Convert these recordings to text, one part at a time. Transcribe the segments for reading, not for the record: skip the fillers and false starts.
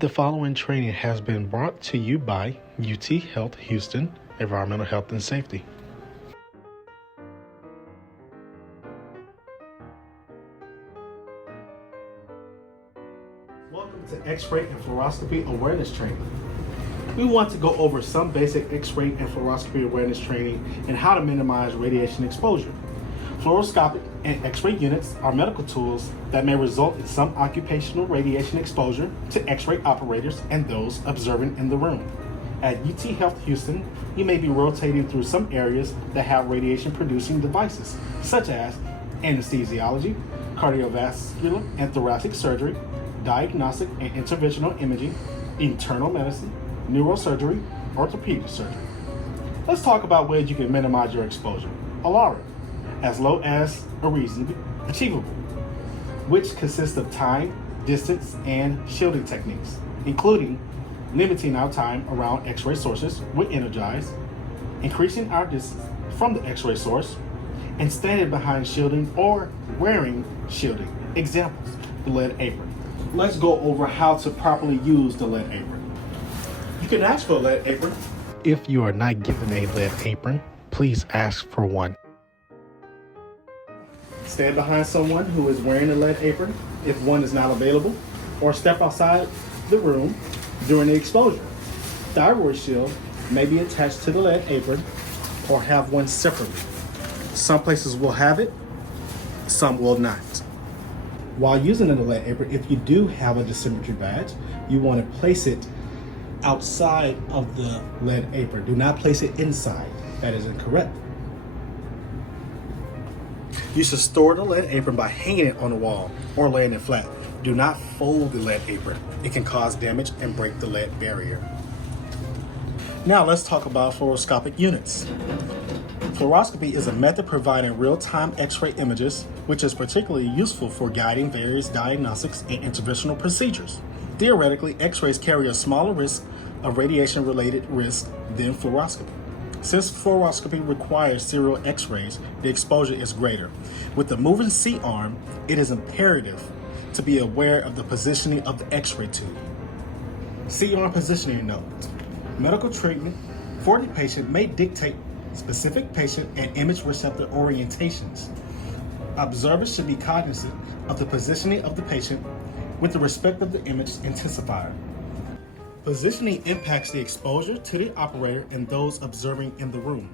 The following training has been brought to you by UTHealth Houston, Environmental Health and Safety. Welcome to X-ray and fluoroscopy awareness training. We want to go over some basic X-ray and fluoroscopy awareness training and how to minimize radiation exposure. Fluoroscopic and X-ray units are medical tools that may result in some occupational radiation exposure to X-ray operators and those observing in the room. At UTHealth Houston, you may be rotating through some areas that have radiation-producing devices, such as Anesthesiology, Cardiovascular and Thoracic Surgery, Diagnostic and Interventional Imaging, Internal Medicine, Neurosurgery, Orthopedic Surgery. Let's talk about ways you can minimize your exposure. Alara, as low as a reasonably achievable, which consists of time, distance, and shielding techniques, including limiting our time around X-ray sources when energized, increasing our distance from the X-ray source, and standing behind shielding or wearing shielding. Examples, the lead apron. Let's go over how to properly use the lead apron. You can ask for a lead apron. If you are not given a lead apron, please ask for one. Stand behind someone who is wearing a lead apron if one is not available, or step outside the room during the exposure. Thyroid shield may be attached to the lead apron or have one separately. Some places will have it, some will not. While using the lead apron, if you do have a dosimetry badge, you want to place it outside of the lead apron. Do not place it inside. That is incorrect. You should store the lead apron by hanging it on the wall or laying it flat. Do not fold the lead apron. It can cause damage and break the lead barrier. Now let's talk about fluoroscopic units. Fluoroscopy is a method providing real-time X-ray images, which is particularly useful for guiding various diagnostics and interventional procedures. Theoretically, X-rays carry a smaller risk of radiation-related risk than fluoroscopy. Since fluoroscopy requires serial X-rays, the exposure is greater. With the moving C-arm, it is imperative to be aware of the positioning of the X-ray tube. C-arm positioning note. Medical treatment for the patient may dictate specific patient and image receptor orientations. Observers should be cognizant of the positioning of the patient with respect of the image intensifier. Positioning impacts the exposure to the operator and those observing in the room.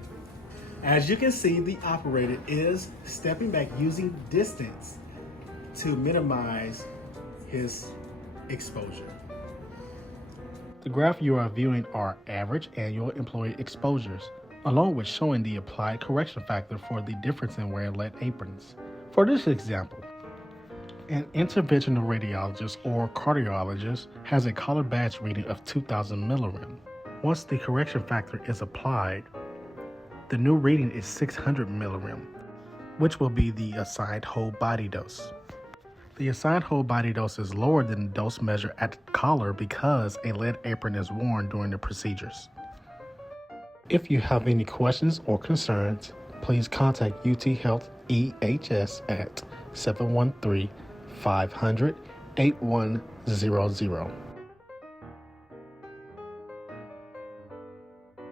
As you can see, the operator is stepping back using distance to minimize his exposure. The graph you are viewing are average annual employee exposures, along with showing the applied correction factor for the difference in wearing lead aprons. For this example, an interventional radiologist or cardiologist has a collar badge reading of 2,000 millirem. Once the correction factor is applied, the new reading is 600 millirem, which will be the assigned whole body dose. The assigned whole body dose is lower than the dose measured at the collar because a lead apron is worn during the procedures. If you have any questions or concerns, please contact UTHealth EHS at 713-500-8100.